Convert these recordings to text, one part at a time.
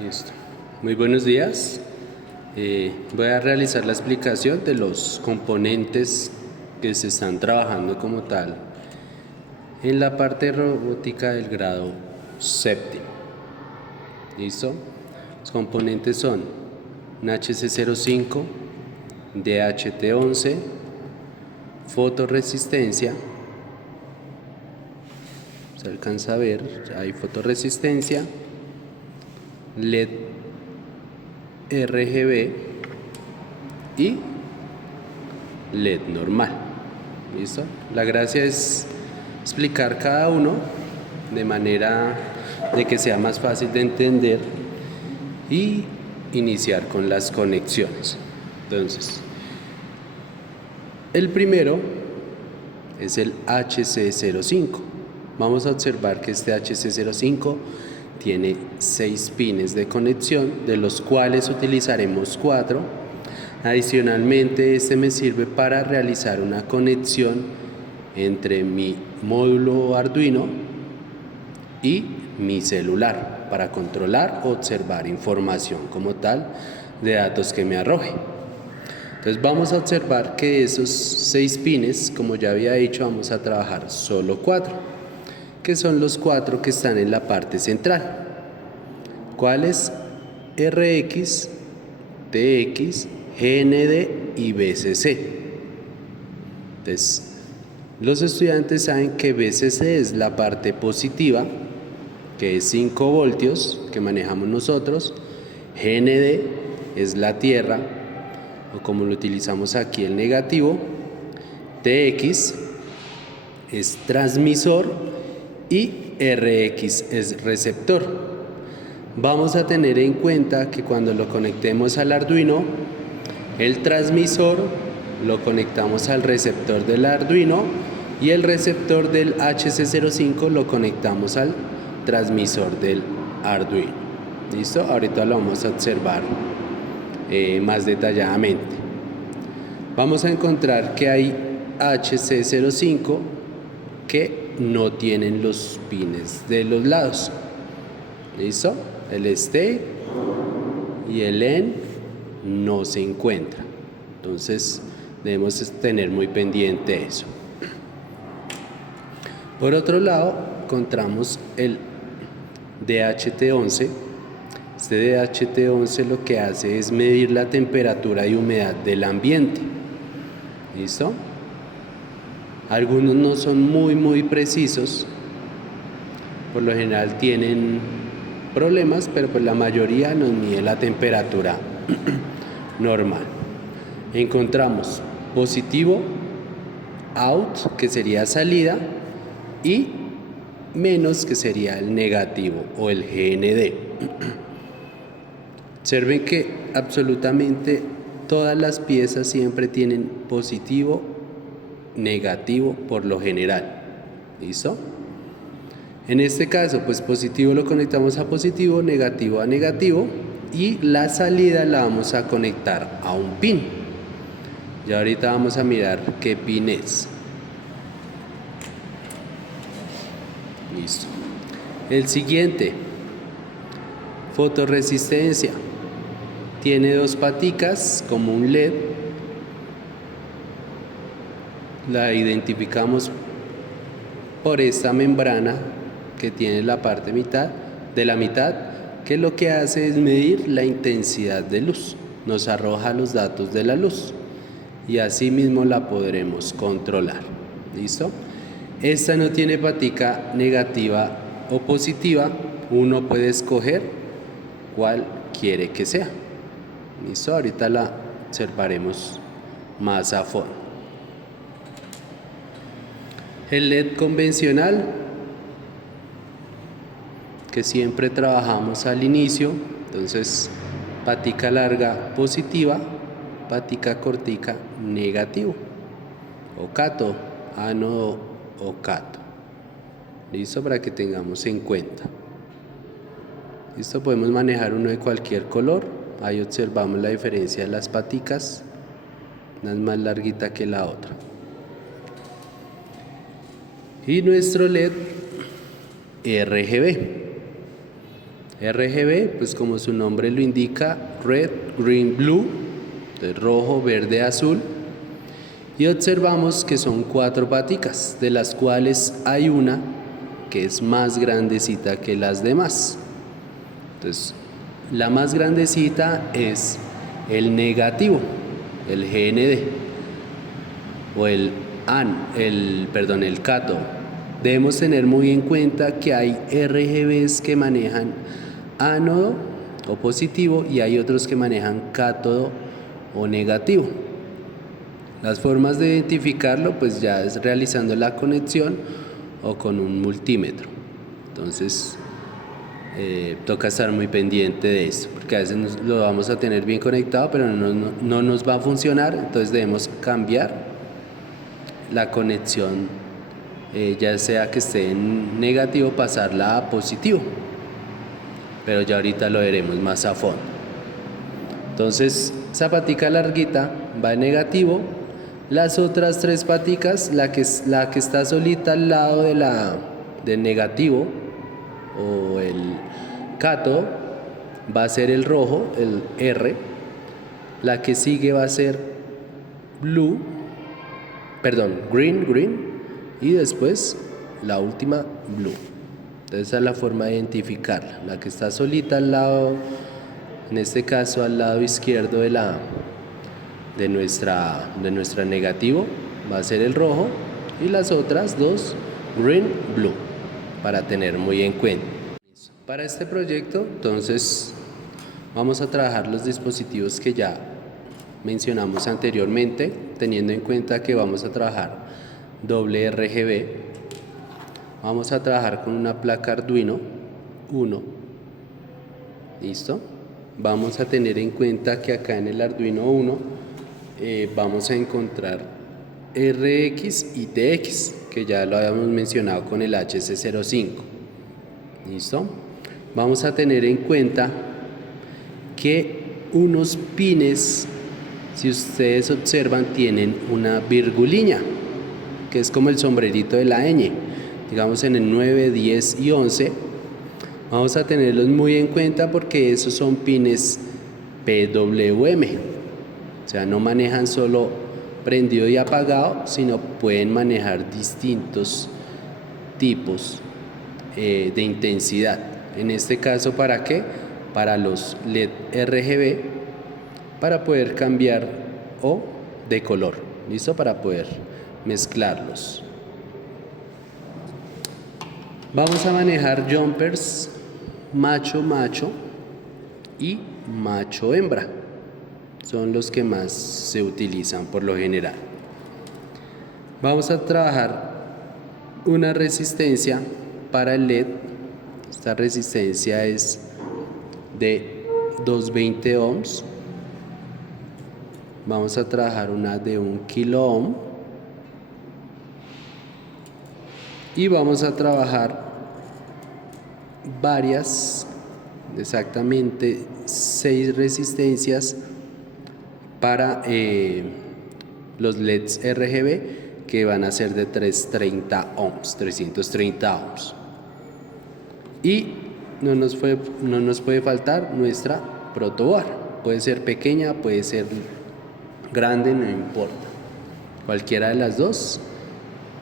Listo. Muy buenos días. Voy a realizar la explicación de los componentes que se están trabajando como tal en la parte robótica del grado séptimo. ¿Listo? Los componentes son un HC05, DHT11, fotorresistencia. Se alcanza a ver, hay fotorresistencia, LED RGB y LED normal. ¿Listo? La gracia es explicar cada uno de manera de que sea más fácil de entender y iniciar con las conexiones. Entonces, el primero es el HC05. Vamos a observar que este HC05 tiene 6 pines de conexión, de los cuales utilizaremos 4. Adicionalmente, este me sirve para realizar una conexión entre mi módulo Arduino y mi celular para controlar o observar información como tal de datos que me arroje. Entonces vamos a observar que de esos 6 pines, como ya había dicho, vamos a trabajar solo 4, que son los 4 que están en la parte central. ¿Cuáles? RX, TX, GND y BCC. Entonces, los estudiantes saben que BCC es la parte positiva, que es 5 voltios que manejamos nosotros. GND es la tierra, o como lo utilizamos aquí, el negativo. TX es transmisor y RX es receptor. Vamos a tener en cuenta que cuando lo conectemos al Arduino, el transmisor lo conectamos al receptor del Arduino y el receptor del HC05 lo conectamos al transmisor del Arduino. ¿Listo? Ahorita lo vamos a observar más detalladamente. Vamos a encontrar que hay HC05 que no tienen los pines de los lados. ¿Listo? El stay y el end no se encuentran. Entonces debemos tener muy pendiente eso. Por otro lado, encontramos el DHT11. Este DHT11 lo que hace es medir la temperatura y humedad del ambiente. ¿Listo? Algunos no son muy precisos. Por lo general tienen problemas, pero pues la mayoría nos mide la temperatura normal. Encontramos positivo, out, que sería salida, y menos, que sería el negativo o el GND. Observen que absolutamente todas las piezas siempre tienen positivo, negativo por lo general. ¿Listo? En este caso, pues positivo lo conectamos a positivo, negativo a negativo, y la salida la vamos a conectar a un pin. Ya ahorita vamos a mirar qué pin es. Listo. El siguiente, fotorresistencia. Tiene 2 paticas como un LED. La identificamos por esta membrana que tiene la parte de la mitad, que lo que hace es medir la intensidad de luz. Nos arroja los datos de la luz y así mismo la podremos controlar. ¿Listo? Esta no tiene patica negativa o positiva. Uno puede escoger cuál quiere que sea. ¿Listo? Ahorita la observaremos más a fondo. El LED convencional, que siempre trabajamos al inicio, entonces patica larga positiva, patica cortica negativo, o cátodo, ánodo o cátodo. Listo, para que tengamos en cuenta. Listo, podemos manejar uno de cualquier color. Ahí observamos la diferencia de las paticas, una es más larguita que la otra. Y nuestro LED RGB. RGB, pues como su nombre lo indica, red, green, blue, de rojo, verde, azul. Y observamos que son 4 paticas, de las cuales hay una que es más grandecita que las demás. Entonces, la más grandecita es el negativo, el GND, o el cátodo. Debemos tener muy en cuenta que hay RGBs que manejan ánodo o positivo y hay otros que manejan cátodo o negativo. Las formas de identificarlo pues ya es realizando la conexión o con un multímetro. Entonces toca estar muy pendiente de eso, porque a veces lo vamos a tener bien conectado pero no nos va a funcionar, entonces debemos cambiar la conexión, ya sea que esté en negativo, pasarla a positivo, pero ya ahorita lo veremos más a fondo. Entonces esa patica larguita va en negativo. Las otras 3 paticas, la que está solita al lado del negativo o el cátodo, va a ser el rojo, el R. La que sigue va a ser green, y después la última blue. Entonces esa es la forma de identificarla. La que está solita al lado, en este caso al lado izquierdo de nuestra negativo, va a ser el rojo, y las otras 2 green, blue, para tener muy en cuenta. Para este proyecto entonces vamos a trabajar los dispositivos que ya mencionamos anteriormente, teniendo en cuenta que vamos a trabajar doble RGB. Vamos a trabajar con una placa Arduino 1. ¿Listo? Vamos a tener en cuenta que acá en el Arduino 1 vamos a encontrar RX y TX, que ya lo habíamos mencionado con el HC05. ¿Listo? Vamos a tener en cuenta que unos pines, si ustedes observan, tienen una virgulina, que es como el sombrerito de la ñ. Digamos en el 9, 10 y 11. Vamos a tenerlos muy en cuenta porque esos son pines PWM. O sea, no manejan solo prendido y apagado, sino pueden manejar distintos tipos de intensidad. En este caso, ¿para qué? Para los LED RGB, para poder cambiar o de color. ¿Listo? Para poder mezclarlos. Vamos a manejar jumpers macho y macho hembra. Son los que más se utilizan por lo general. Vamos a trabajar una resistencia para el LED. Esta resistencia es de 220 ohms. Vamos a trabajar una de 1 kilo ohm. Y vamos a trabajar varias, exactamente 6 resistencias para los LEDs RGB, que van a ser de 330 ohms. Y no nos puede faltar nuestra protoboard. Puede ser pequeña, puede ser grande, no importa. Cualquiera de las dos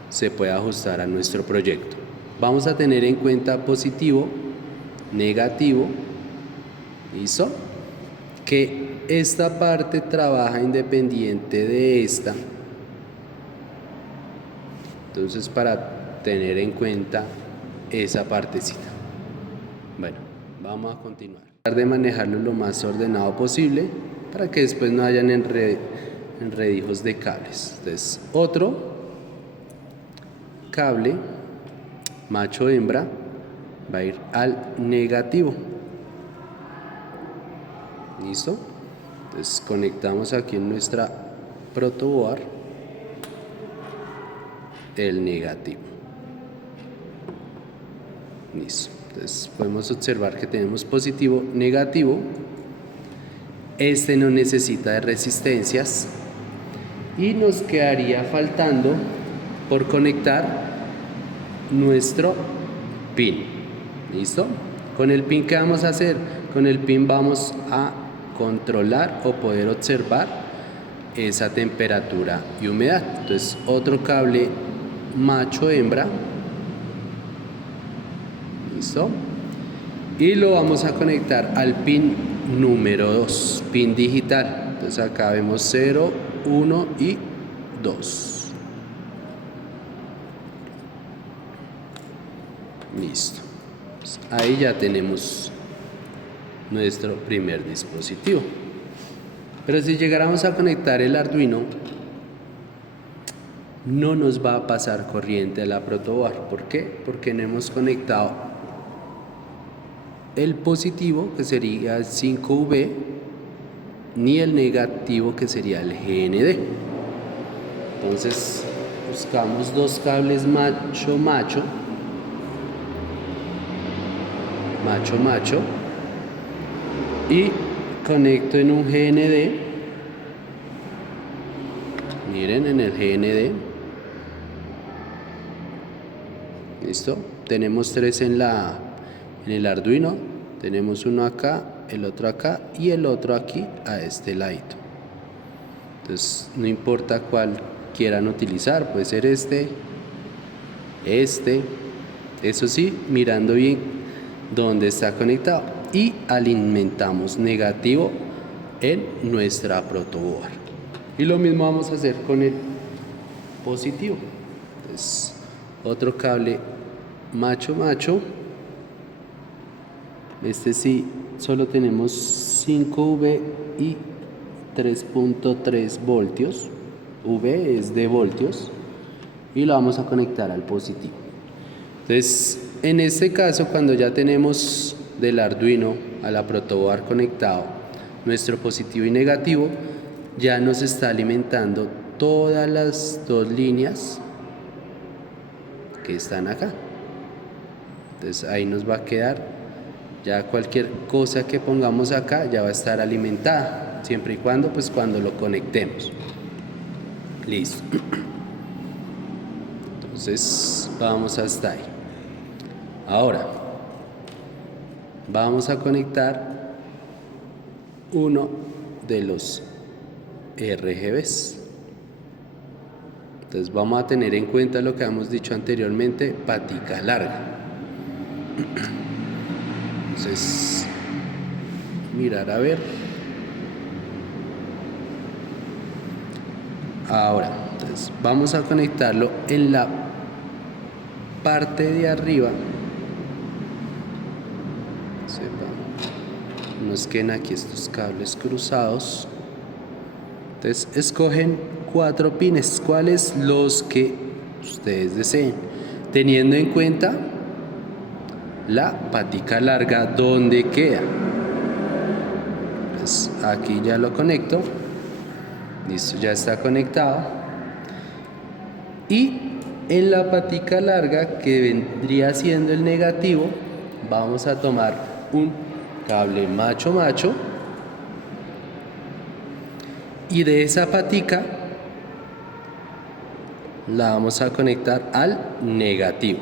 se puede ajustar a nuestro proyecto. Vamos a tener en cuenta positivo, negativo, ¿listo? Que esta parte trabaja independiente de esta. Entonces, para tener en cuenta esa partecita. Bueno, vamos a continuar. Tratar de manejarlo lo más ordenado posible para que después no hayan enredijos de cables. Entonces, otro cable macho hembra va a ir al negativo. ¿Listo? Entonces conectamos aquí en nuestra protoboard el negativo. Listo. Entonces podemos observar que tenemos positivo, negativo. Este no necesita de resistencias y nos quedaría faltando por conectar nuestro pin. ¿Listo? Con el pin, ¿qué vamos a hacer? Con el pin vamos a controlar o poder observar esa temperatura y humedad. Entonces, otro cable macho-hembra. ¿Listo? Y lo vamos a conectar al pin número 2, pin digital. Entonces acá vemos 0, 1 y 2. Listo. Pues ahí ya tenemos nuestro primer dispositivo. Pero si llegáramos a conectar el Arduino, no nos va a pasar corriente a la protoboard. ¿Por qué? Porque no hemos conectado el positivo, que sería el 5V, ni el negativo, que sería el GND. Entonces buscamos dos cables macho-macho, y conecto en un GND. Miren, en el GND. ¿Listo? Tenemos tres en el Arduino. Tenemos uno acá, el otro acá y el otro aquí a este ladito. Entonces no importa cuál quieran utilizar, puede ser este, eso sí, mirando bien dónde está conectado, y alimentamos negativo en nuestra protoboard. Y lo mismo vamos a hacer con el positivo. Entonces, otro cable macho. Este sí, solo tenemos 5V y 3.3 voltios. V es de voltios. Y lo vamos a conectar al positivo. Entonces, en este caso, cuando ya tenemos del Arduino a la protoboard conectado nuestro positivo y negativo, ya nos está alimentando todas las dos líneas que están acá. Entonces ahí nos va a quedar, ya cualquier cosa que pongamos acá ya va a estar alimentada, siempre y cuando, pues cuando lo conectemos. Listo. Entonces vamos hasta ahí. Ahora vamos a conectar uno de los RGBs. Entonces vamos a tener en cuenta lo que hemos dicho anteriormente, patica larga. Entonces, mirar a ver. Ahora, entonces vamos a conectarlo en la parte de arriba. Nos quedan aquí estos cables cruzados. Entonces escogen 4 pines, cuáles los que ustedes deseen, teniendo en cuenta la patica larga donde queda. Pues aquí ya lo conecto. Listo, ya está conectado. Y en la patica larga, que vendría siendo el negativo, vamos a tomar un cable macho y de esa patica la vamos a conectar al negativo.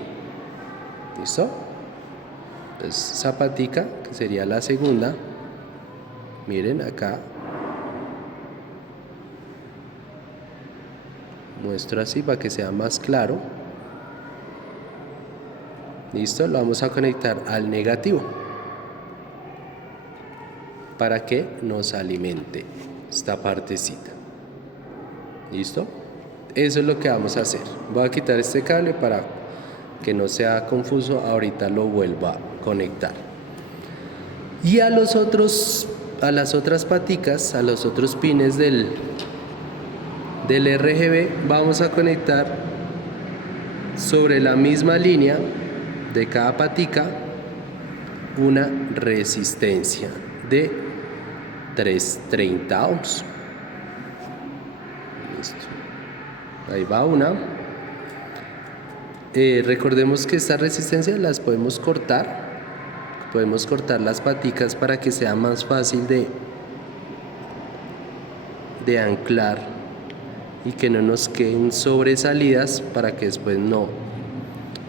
¿Listo? Entonces esa patica, que sería la segunda, miren acá, muestro así para que sea más claro. Listo, lo vamos a conectar al negativo para que nos alimente esta partecita. ¿Listo? Eso es lo que vamos a hacer. Voy a quitar este cable para que no sea confuso. Ahorita lo vuelvo a conectar. Y a las otras paticas, a los otros pines del RGB, vamos a conectar sobre la misma línea de cada patica una resistencia de 330 ohms. Listo. Ahí va una. Recordemos que estas resistencias las podemos cortar. Podemos cortar las paticas para que sea más fácil de anclar y que no nos queden sobresalidas, para que después no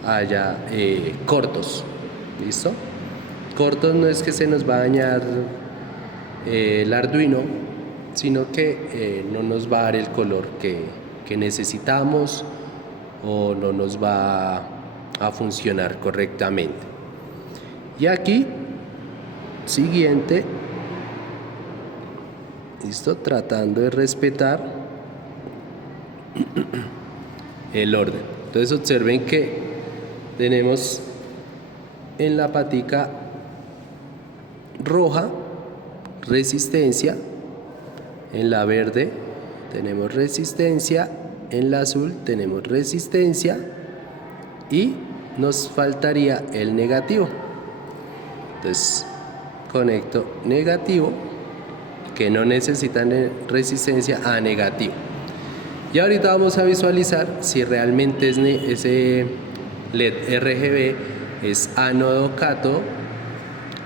haya cortos. ¿Listo? cortos no es que se nos va a dañar el Arduino, sino que no nos va a dar el color que necesitamos o no nos va a funcionar correctamente. Y aquí, siguiente, listo, tratando de respetar el orden. Entonces observen que tenemos en la patica roja resistencia, en la verde tenemos resistencia, en la azul tenemos resistencia y nos faltaría el negativo. Entonces conecto negativo, que no necesitan resistencia, a negativo. Y ahorita vamos a visualizar si realmente ese LED RGB es ánodo cátodo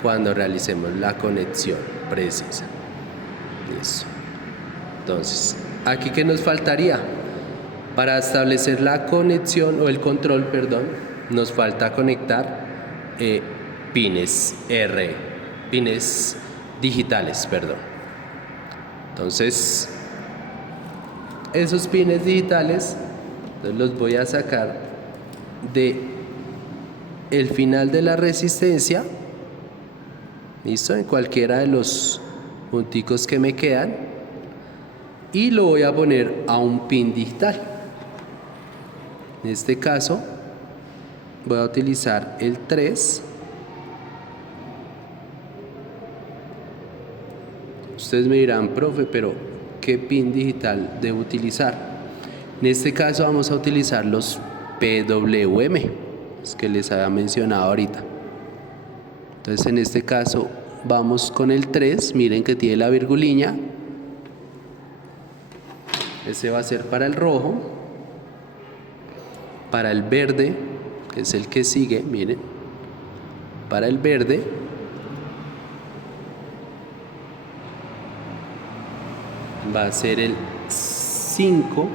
cuando realicemos la conexión precisa. Listo. Entonces, aquí ¿qué nos faltaría? Para establecer la conexión o el control, perdón, nos falta conectar pines pines digitales, perdón. Entonces, esos pines digitales los voy a sacar de el final de la resistencia, listo, en cualquiera de los punticos que me quedan, y lo voy a poner a un pin digital. En este caso voy a utilizar el 3. Ustedes me dirán, profe, pero ¿qué pin digital debo utilizar? En este caso vamos a utilizar los PWM, que les había mencionado ahorita. Entonces en este caso vamos con el 3, miren que tiene la virguliña. Ese va a ser para el rojo. Para el verde, que es el que sigue, miren, para el verde va a ser el 5.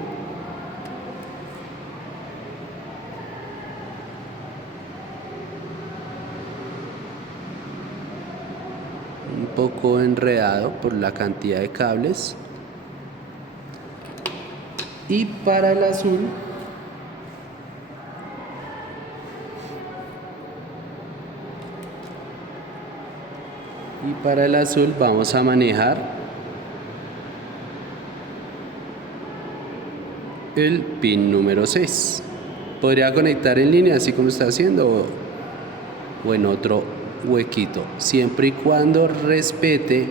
Un poco enredado por la cantidad de cables. Y para el azul vamos a manejar el pin número 6. Podría conectar en línea así como está haciendo o en otro huequito, siempre y cuando respete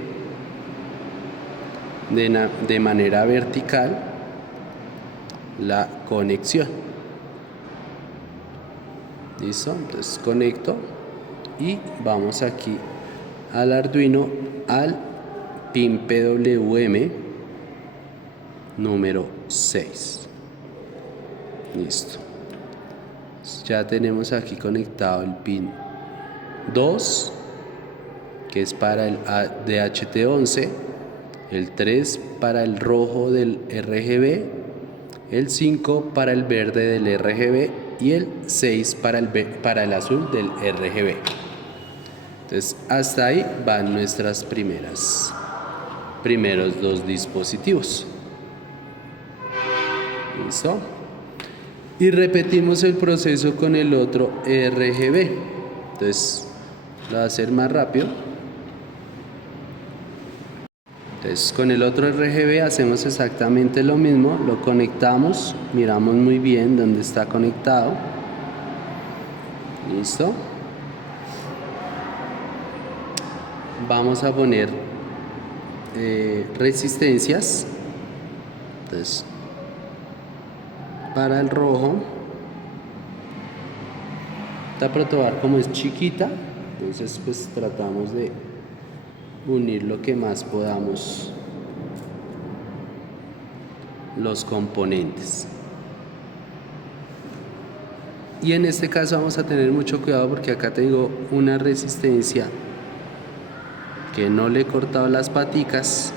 de manera vertical la conexión. Listo, entonces conecto y vamos aquí al Arduino, al pin PWM número 6. Listo, ya tenemos aquí conectado el pin 2, que es para el DHT11, el 3 para el rojo del RGB, el 5 para el verde del RGB y el 6 para el azul del RGB. Entonces hasta ahí van nuestras primeros dos dispositivos. ¿Listo? Y repetimos el proceso con el otro RGB. Entonces lo voy a hacer más rápido. Entonces con el otro RGB hacemos exactamente lo mismo, lo conectamos, miramos muy bien dónde está conectado. Listo. Vamos a poner resistencias. Entonces para el rojo, esta protobar como es chiquita, entonces pues tratamos de unir lo que más podamos los componentes. Y en este caso vamos a tener mucho cuidado porque acá tengo una resistencia que no le he cortado las paticas,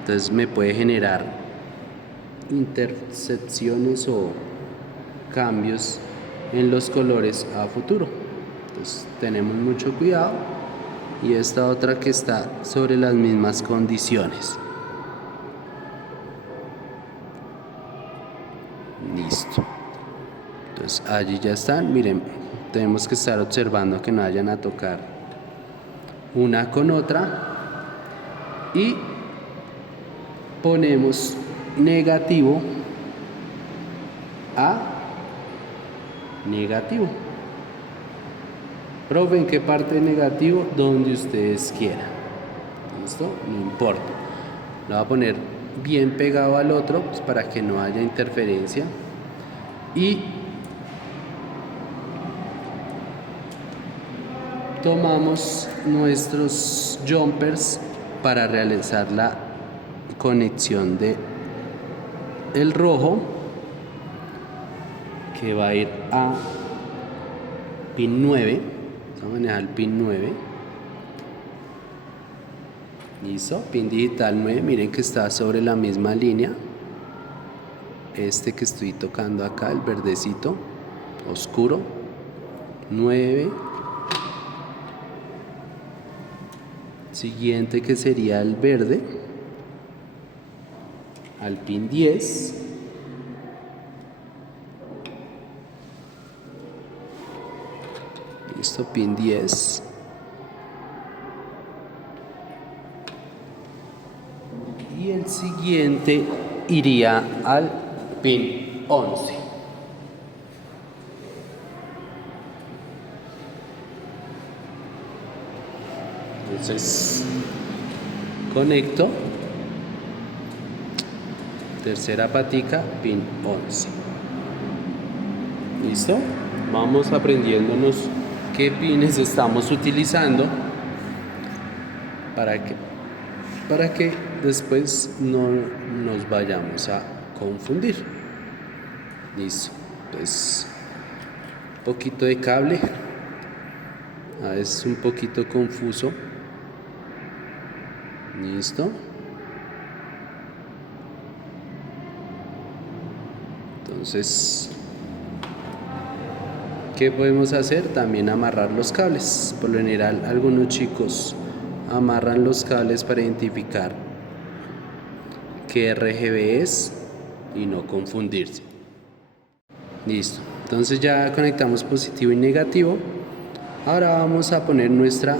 entonces me puede generar intersecciones o cambios en los colores a futuro. Entonces tenemos mucho cuidado. Y esta otra que está sobre las mismas condiciones. Listo. Entonces allí ya están. Miren, tenemos que estar observando que no vayan a tocar una con otra. Y ponemos negativo a negativo. Profe, ¿en qué parte negativo? Donde ustedes quieran. ¿Listo? No importa. Lo voy a poner bien pegado al otro, pues, para que no haya interferencia. Y tomamos nuestros jumpers para realizar la conexión de el rojo, que va a ir a pin 9. Vamos a manejar el pin 9. Listo, pin digital 9. Miren que está sobre la misma línea. Este que estoy tocando acá, el verdecito oscuro, 9. Siguiente, que sería el verde, al pin 10. Listo, pin 10. Y el siguiente iría al pin 11. Entonces conecto, tercera patica, pin 11. ¿Listo? Vamos aprendiéndonos qué pines estamos utilizando para que después no nos vayamos a confundir. Listo. Pues un poquito de cable, a veces un poquito confuso. Listo. Entonces, ¿qué podemos hacer? También amarrar los cables. Por lo general, algunos chicos amarran los cables para identificar qué RGB es y no confundirse. Listo. Entonces ya conectamos positivo y negativo. Ahora vamos a poner nuestra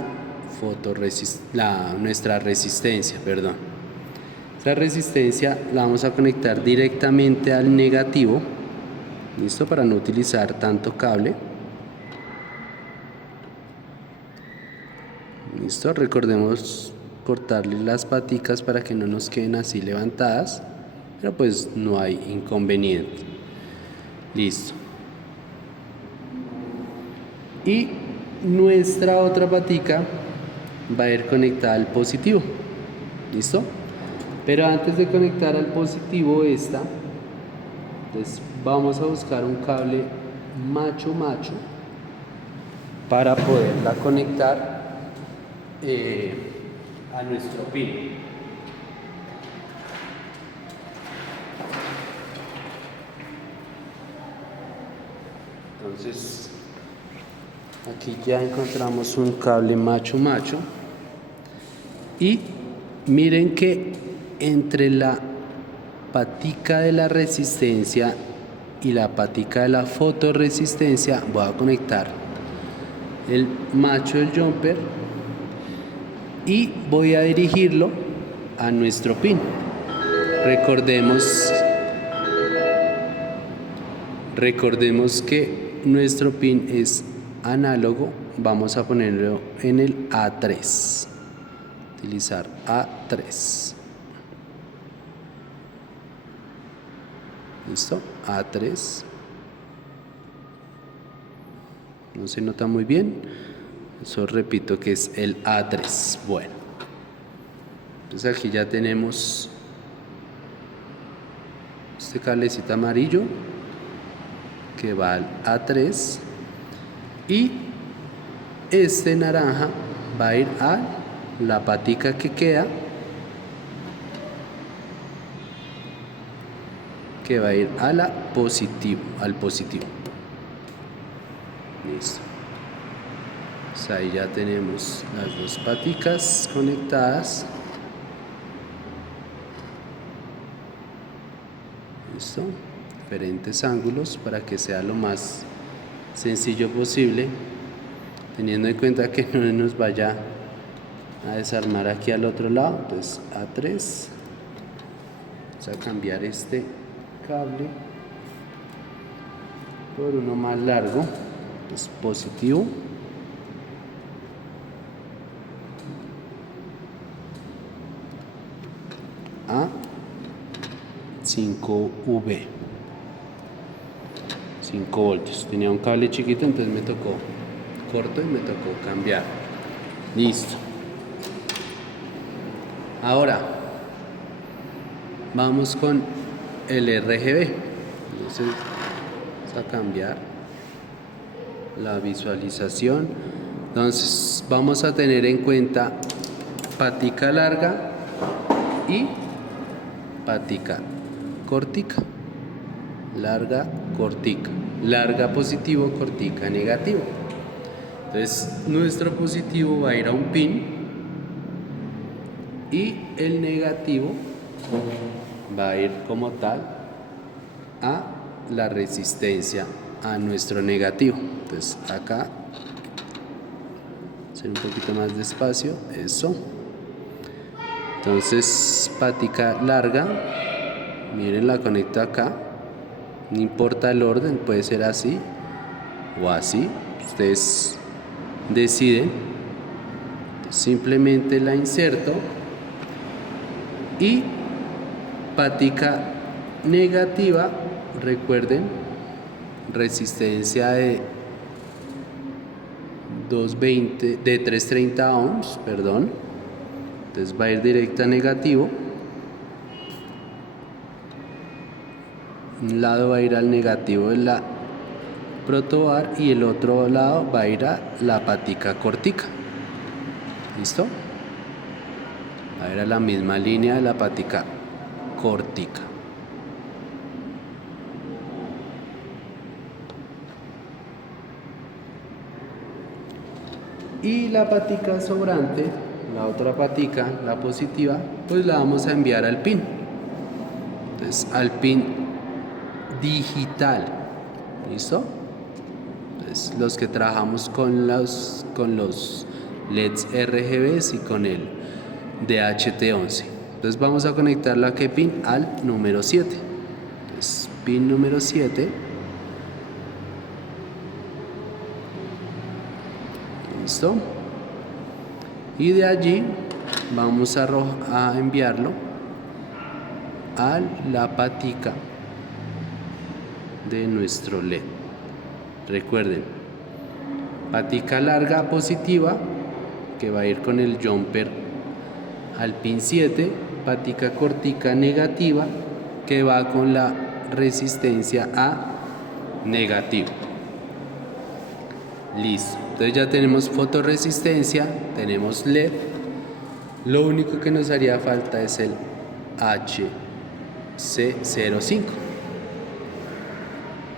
resistencia, perdón. Esta resistencia la vamos a conectar directamente al negativo. Listo, para no utilizar tanto cable. Listo, recordemos cortarle las paticas para que no nos queden así levantadas, pero pues no hay inconveniente. Listo. Y nuestra otra patica va a ir conectada al positivo. ¿Listo? Pero antes de conectar al positivo esta, entonces vamos a buscar un cable macho para poderla conectar a nuestro pin. Entonces aquí ya encontramos un cable macho y miren que entre la patica de la resistencia y la patica de la fotorresistencia voy a conectar el macho del jumper y voy a dirigirlo a nuestro pin. Recordemos que nuestro pin es análogo. Vamos a ponerlo en el A3. Utilizar A3. ¿Listo? A3. No se nota muy bien. Eso repito que es el A3. Bueno. Entonces aquí ya tenemos este cablecito amarillo que va al A3 y este naranja va a ir a la patica que queda, que va a ir a al positivo. Listo. Pues ahí ya tenemos las dos paticas conectadas. Listo. Diferentes ángulos para que sea lo más sencillo posible, teniendo en cuenta que no nos vaya a desarmar aquí al otro lado. Entonces A3, vamos a cambiar este cable por uno más largo, es positivo. A 5V, 5 voltios. Tenía un cable chiquito, entonces me tocó corto y me tocó cambiar. Listo. Ahora vamos con el RGB. Entonces vamos a cambiar la visualización. Entonces vamos a tener en cuenta patica larga y patica cortica. Larga, cortica. Larga positivo, cortica negativo. Entonces nuestro positivo va a ir a un pin y el negativo va a ir como tal a la resistencia a nuestro negativo. Entonces acá hacer un poquito más despacio, eso. Entonces patica larga, miren, la conecto acá, no importa el orden, puede ser así o así, ustedes deciden. Simplemente la inserto y patica negativa, recuerden, resistencia de 330 ohms, perdón. Entonces va a ir directa a negativo. Un lado va a ir al negativo de la protobar y el otro lado va a ir a la patica cortica. ¿Listo? Va a ir a la misma línea de la patica cortica. Y la patica sobrante, la otra patica, la positiva, pues la vamos a enviar al pin. Entonces al pin digital. ¿Listo? Entonces los que trabajamos con los LEDs RGBs y con el DHT11. Entonces vamos a conectarlo a qué pin? Al número 7. Entonces pin número 7. ¿Listo? Y de allí vamos a enviarlo a la patica de nuestro LED. Recuerden, patica larga positiva que va a ir con el jumper al pin 7, patica cortica negativa que va con la resistencia a negativo. Listo. Entonces ya tenemos fotorresistencia, tenemos LED. Lo único que nos haría falta es el HC05.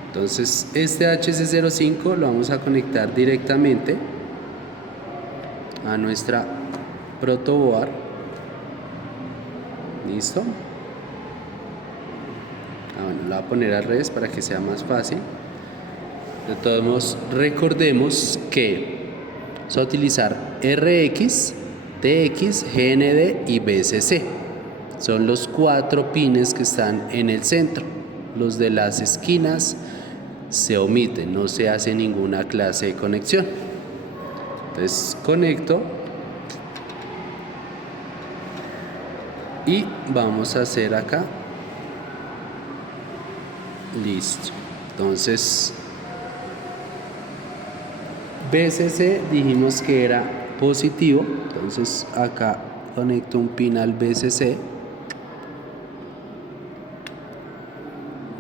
Entonces este HC05 lo vamos a conectar directamente a nuestra protoboard. ¿Listo? Bueno, lo voy a poner al revés para que sea más fácil. De todos modos, recordemos que vamos a utilizar RX, TX, GND y BCC. Son los 4 pines que están en el centro. Los de las esquinas se omiten, no se hace ninguna clase de conexión. Entonces conecto y vamos a hacer acá. Listo. Entonces BCC dijimos que era positivo, entonces acá conecto un pin al BCC.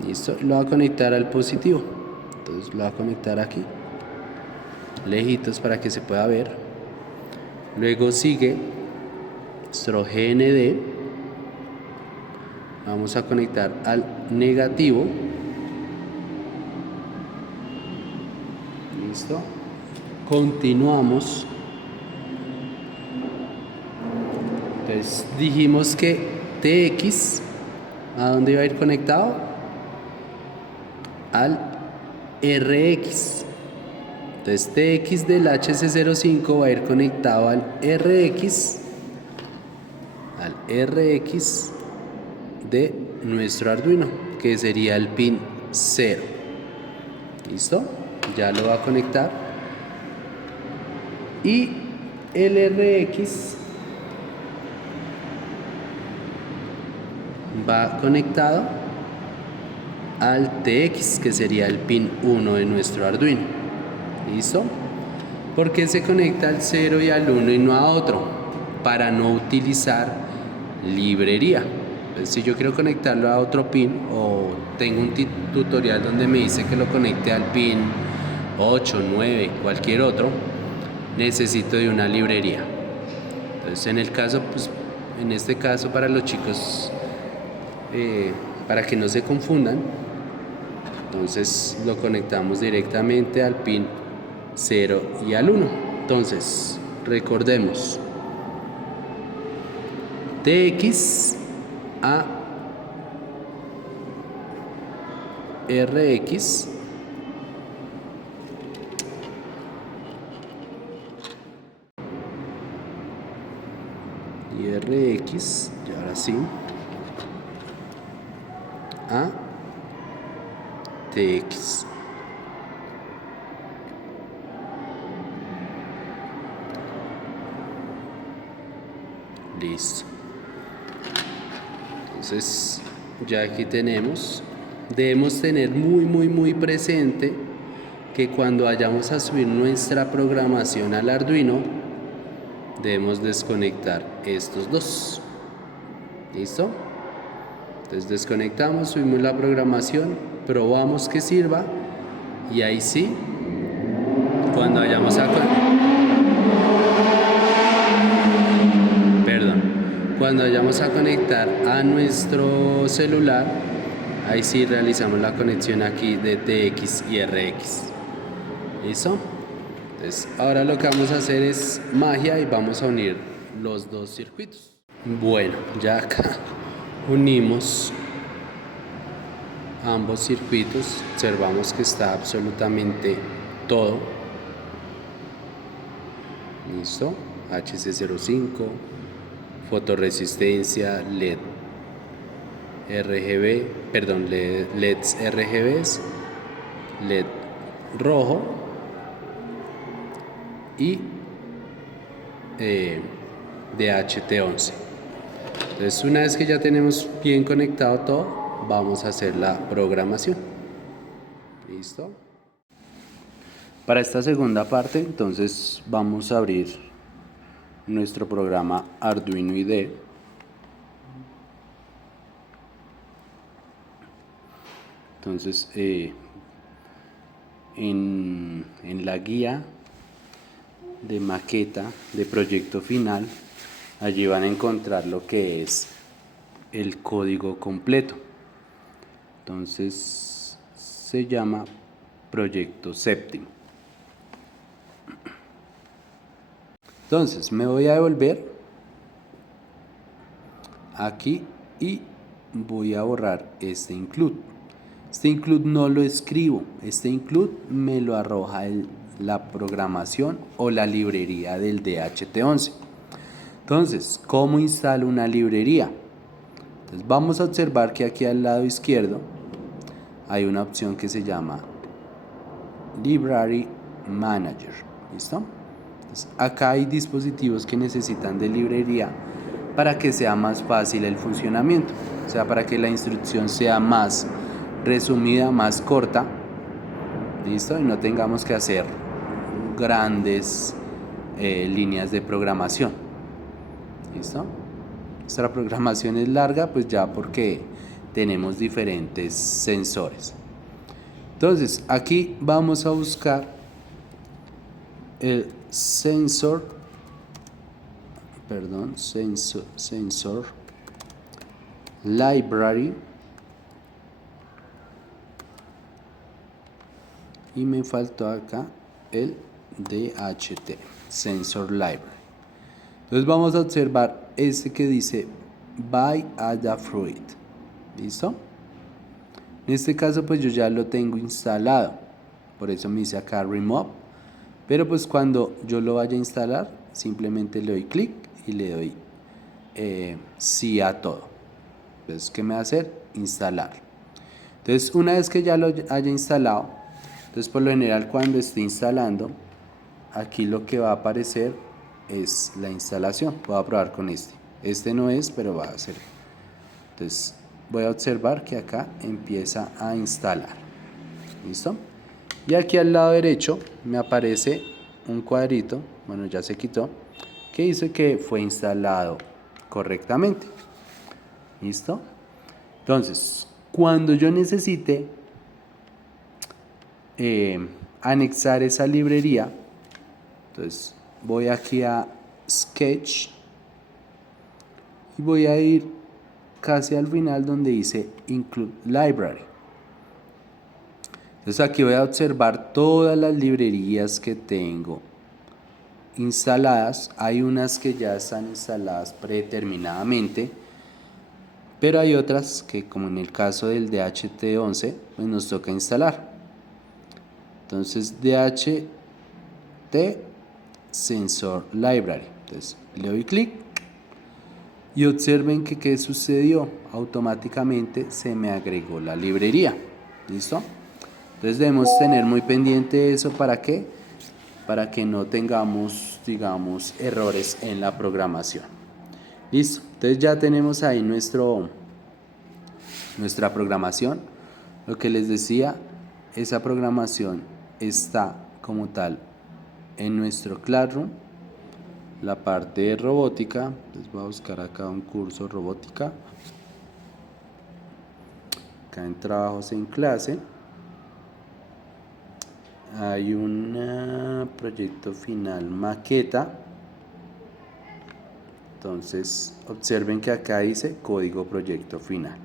Listo, lo voy a conectar al positivo, entonces lo voy a conectar aquí, lejitos para que se pueda ver. Luego sigue nuestro GND, vamos a conectar al negativo. Listo. continuamos. Entonces dijimos que TX, ¿a dónde iba a ir conectado? Al RX. Entonces TX del HC05 va a ir conectado al RX de nuestro Arduino, que sería el pin 0. ¿Listo? Ya lo va a conectar. Y el RX va conectado al TX, que sería el pin 1 de nuestro Arduino. ¿Listo? ¿Por qué se conecta al 0 y al 1 y no a otro? Para no utilizar librería. Entonces, si yo quiero conectarlo a otro pin, o tengo un tutorial donde me dice que lo conecte al pin 8, 9, cualquier otro, necesito de una librería. Entonces, en este caso para los chicos, para que no se confundan, entonces lo conectamos directamente al pin 0 y al 1. Entonces, recordemos, TX a RX y RX, y ahora sí, a TX. Listo. Entonces, ya aquí debemos tener muy presente que cuando vayamos a subir nuestra programación al Arduino, debemos desconectar estos dos. ¿Listo? Entonces desconectamos, subimos la programación, probamos que sirva, y ahí sí, cuando vayamos a conectar a nuestro celular, ahí sí realizamos la conexión aquí de TX y RX. ¿Listo? Entonces ahora lo que vamos a hacer es magia y vamos a unir los dos circuitos. Bueno, ya acá unimos ambos circuitos, observamos que está absolutamente todo. Listo, HC05, fotorresistencia, LEDs RGBs, LED rojo y DHT11. Entonces, una vez que ya tenemos bien conectado todo, vamos a hacer la programación. ¿Listo? Para esta segunda parte, entonces vamos a abrir nuestro programa Arduino IDE. Entonces, en la guía de maqueta de proyecto final, allí van a encontrar lo que es el código completo. Entonces se llama proyecto séptimo. Entonces me voy a devolver aquí y voy a borrar este include. Este include no lo escribo, este include me lo arroja la programación o la librería del DHT11. Entonces, ¿cómo instalo una librería? Entonces vamos a observar que aquí al lado izquierdo hay una opción que se llama Library Manager. ¿Listo? Entonces, acá hay dispositivos que necesitan de librería para que sea más fácil el funcionamiento, o sea, para que la instrucción sea más resumida, más corta. ¿Listo? Y no tengamos que hacer grandes líneas de programación. ¿Listo? Nuestra programación es larga, pues ya porque tenemos diferentes sensores. Entonces, aquí vamos a buscar el sensor library, y me faltó acá el DHT, Sensor Library. Entonces vamos a observar este que dice Buy Adafruit. ¿Listo? En este caso pues yo ya lo tengo instalado, por eso me dice acá Remove, pero pues cuando yo lo vaya a instalar simplemente le doy clic y le doy sí a todo. Entonces, ¿qué me va a hacer? Instalar. Entonces, una vez que ya lo haya instalado, entonces por lo general cuando esté instalando, aquí lo que va a aparecer es la instalación. Voy a probar con este. Este no es, pero va a ser. Entonces, voy a observar que acá empieza a instalar. ¿Listo? Y aquí al lado derecho me aparece un cuadrito, bueno ya se quitó, que dice que fue instalado correctamente. ¿Listo? Entonces, cuando yo necesite anexar esa librería, entonces voy aquí a Sketch y voy a ir casi al final donde dice Include Library. Entonces aquí voy a observar todas las librerías que tengo instaladas. Hay unas que ya están instaladas predeterminadamente, pero hay otras que, como en el caso del DHT11, pues nos toca instalar. Entonces DHT Sensor Library. Entonces le doy clic y observen que qué sucedió. Automáticamente se me agregó la librería. ¿Listo? Entonces debemos tener muy pendiente eso. ¿Para qué? Para que no tengamos, digamos, errores en la programación. Listo. Entonces ya tenemos ahí nuestra programación. Lo que les decía, esa programación está como tal en nuestro Classroom. La parte de robótica, les voy a buscar acá un curso robótica. Acá en trabajos en clase hay un proyecto final maqueta. Entonces observen que acá dice código proyecto final.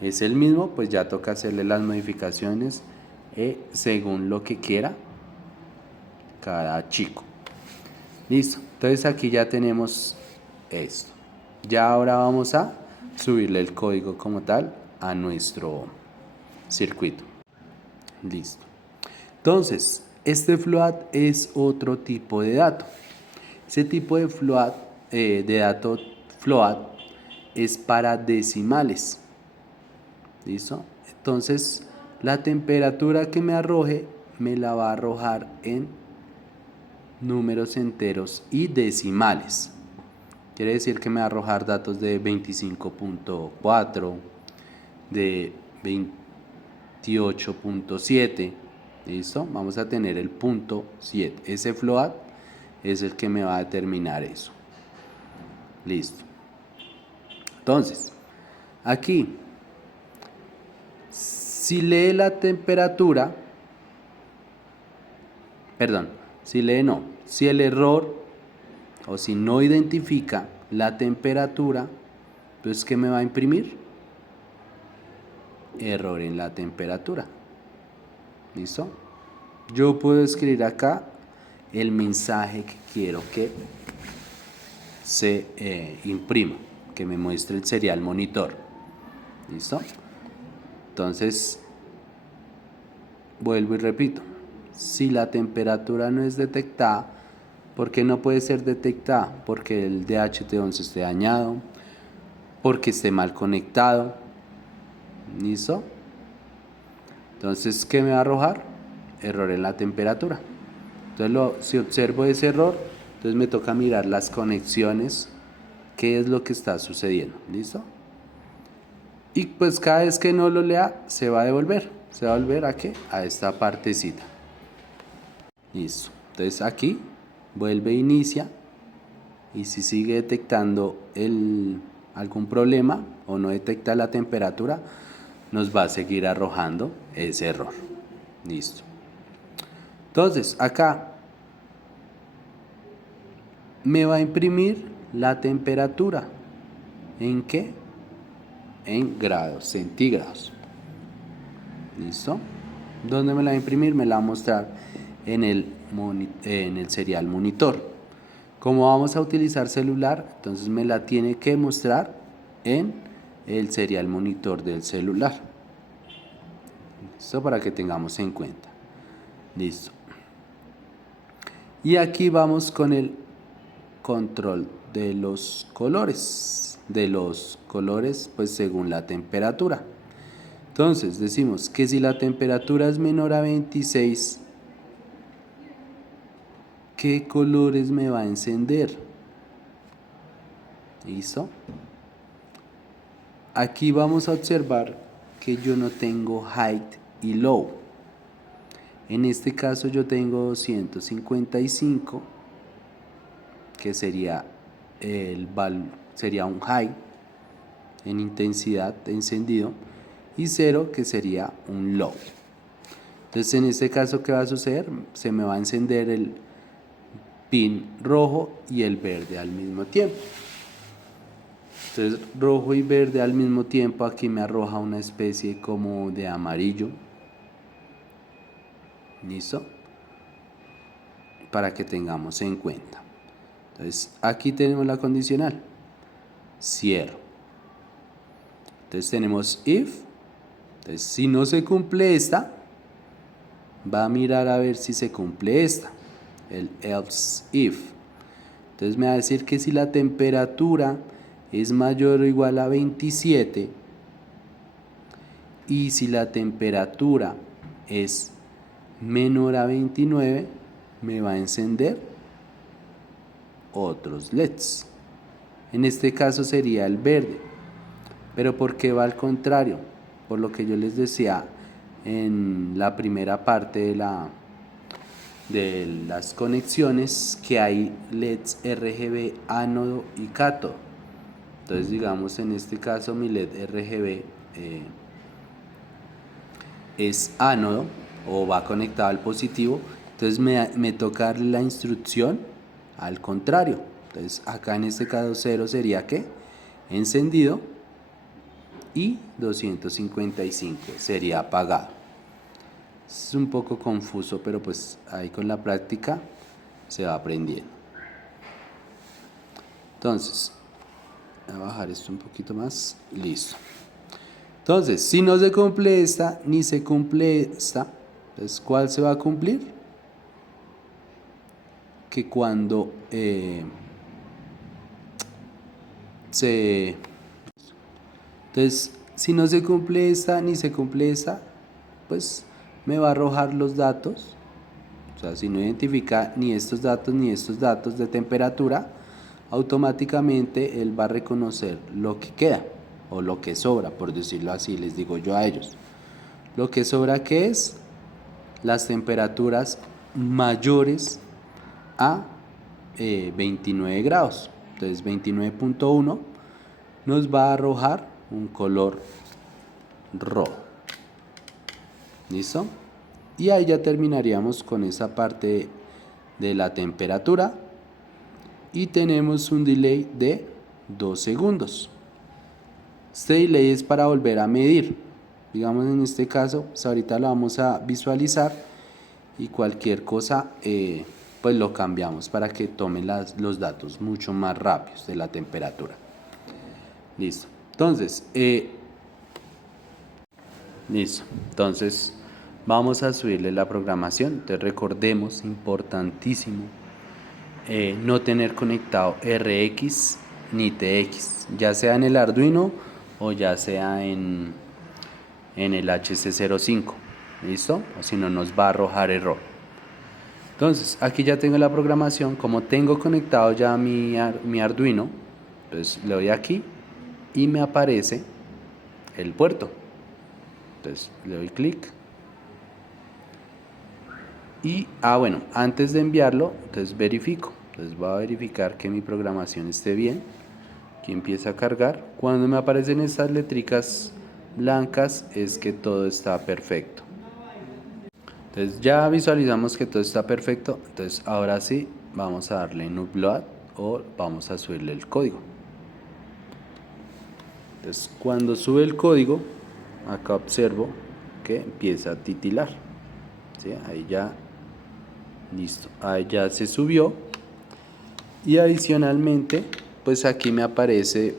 Es el mismo, pues ya toca hacerle las modificaciones según lo que quiera cada chico. Listo, entonces aquí ya tenemos esto. Ya ahora vamos a subirle el código como tal a nuestro circuito. Listo. Entonces, este float es otro tipo de dato. Ese tipo de float, de dato float, es para decimales. ¿Listo? Entonces, la temperatura que me arroje me la va a arrojar en números enteros y decimales. Quiere decir que me va a arrojar datos de 25.4, de 28.7. ¿Listo? Vamos a tener el punto 7. Ese float es el que me va a determinar eso. Listo. Entonces, aquí, si lee la temperatura, si el error o si no identifica la temperatura, pues ¿qué me va a imprimir? Error en la temperatura. ¿Listo? Yo puedo escribir acá el mensaje que quiero que se imprima, que me muestre el serial monitor. ¿Listo? Entonces, vuelvo y repito. Si la temperatura no es detectada, ¿por qué no puede ser detectada? Porque el DHT11 esté dañado, porque esté mal conectado. ¿Listo? Entonces, ¿qué me va a arrojar? Error en la temperatura. Entonces, si observo ese error, entonces me toca mirar las conexiones, qué es lo que está sucediendo. ¿Listo? Y pues cada vez que no lo lea, se va a devolver. ¿Se va a volver a qué? A esta partecita. Listo. Entonces aquí vuelve, inicia, y si sigue detectando algún problema o no detecta la temperatura, nos va a seguir arrojando ese error. Listo. Entonces acá me va a imprimir la temperatura. ¿En qué? En grados centígrados. ¿Listo? ¿Dónde me la va a imprimir? Me la va a mostrar en el serial monitor. Como vamos a utilizar celular, entonces me la tiene que mostrar en el serial monitor del celular. Esto para que tengamos en cuenta. Listo. Y aquí vamos con el control de los colores. Pues según la temperatura. Entonces decimos que si la temperatura es menor a 26, ¿qué colores me va a encender? ¿Listo? Aquí vamos a observar que yo no tengo height y low. En este caso yo tengo 255, que sería un high en intensidad de encendido, y 0, que sería un low. Entonces en este caso, ¿qué va a suceder? Se me va a encender el pin rojo y el verde al mismo tiempo. Entonces rojo y verde al mismo tiempo aquí me arroja una especie como de amarillo. ¿Listo? Para que tengamos en cuenta. Entonces aquí tenemos la condicional. Cierro. Entonces tenemos if. Entonces si no se cumple esta, va a mirar a ver si se cumple esta, el else if. Entonces me va a decir que si la temperatura es mayor o igual a 27 y si la temperatura es menor a 29, me va a encender otros LEDs. En este caso sería el verde. Pero ¿por qué va al contrario? Por lo que yo les decía en la primera parte de las conexiones, que hay LEDs RGB ánodo y cátodo. Entonces digamos en este caso mi LED RGB es ánodo o va conectado al positivo, entonces me toca darle la instrucción al contrario. Entonces acá en este caso 0 sería ¿qué? Encendido, y 255 sería apagado. Es un poco confuso, pero pues ahí con la práctica se va aprendiendo. Entonces voy a bajar esto un poquito más. Listo. Entonces, si no se cumple esta, ni se cumple esta, entonces ¿cuál se va a cumplir? Que cuando entonces, si no se cumple esta, ni se cumple esta, pues me va a arrojar los datos. O sea, si no identifica ni estos datos ni estos datos de temperatura, automáticamente él va a reconocer lo que queda o lo que sobra, por decirlo así, les digo yo a ellos. Lo que sobra, ¿qué es? Las temperaturas mayores a 29 grados. Entonces 29.1 nos va a arrojar un color rojo. ¿Listo? Y ahí ya terminaríamos con esa parte de la temperatura. Y tenemos un delay de 2 segundos. Este delay es para volver a medir. Digamos en este caso, pues ahorita lo vamos a visualizar y cualquier cosa pues lo cambiamos para que tome los datos mucho más rápidos de la temperatura. Listo. Entonces, vamos a subirle la programación. Entonces recordemos, importantísimo, no tener conectado RX ni TX, ya sea en el Arduino o ya sea en el HC05. ¿Listo? O si no, nos va a arrojar error. Entonces aquí ya tengo la programación. Como tengo conectado ya mi Arduino, entonces le doy aquí y me aparece el puerto. Entonces le doy clic y bueno, antes de enviarlo, entonces verifico. Entonces voy a verificar que mi programación esté bien. Aquí empieza a cargar. Cuando me aparecen estas letricas blancas es que todo está perfecto. Entonces ya visualizamos que todo está perfecto. Entonces ahora sí vamos a darle en upload o vamos a subirle el código. Entonces cuando sube el código, acá observo que empieza a titilar. ¿Sí? Ahí ya Listo, ahí ya se subió. Y adicionalmente, pues aquí me aparece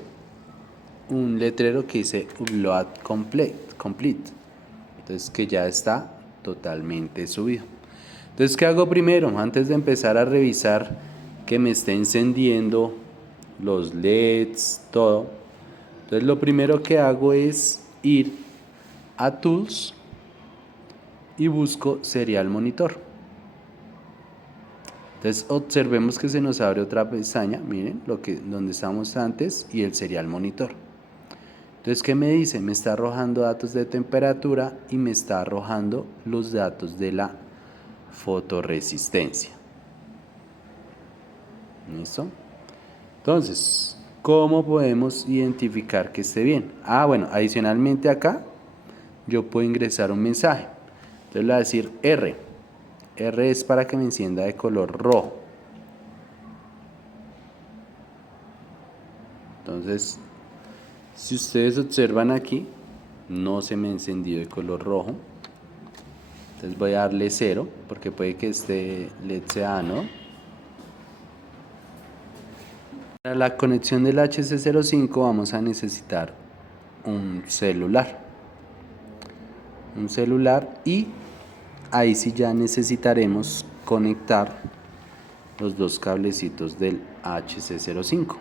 un letrero que dice Upload Complete. Entonces que ya está totalmente subido. Entonces, ¿qué hago primero? Antes de empezar a revisar que me esté encendiendo los LEDs, todo. Entonces lo primero que hago es ir a Tools y busco Serial Monitor. Entonces observemos que se nos abre otra pestaña, miren, donde estábamos antes y el Serial Monitor. Entonces, ¿qué me dice? Me está arrojando datos de temperatura y me está arrojando los datos de la fotorresistencia. ¿Listo? Entonces, ¿cómo podemos identificar que esté bien? Bueno, adicionalmente acá yo puedo ingresar un mensaje. Entonces le voy a decir R. R es para que me encienda de color rojo. Entonces, si ustedes observan aquí, no se me ha encendido de color rojo. Entonces voy a darle 0, porque puede que este LED sea anodo. Para la conexión del HC05 vamos a necesitar un celular. Y ahí sí ya necesitaremos conectar los dos cablecitos del HC05.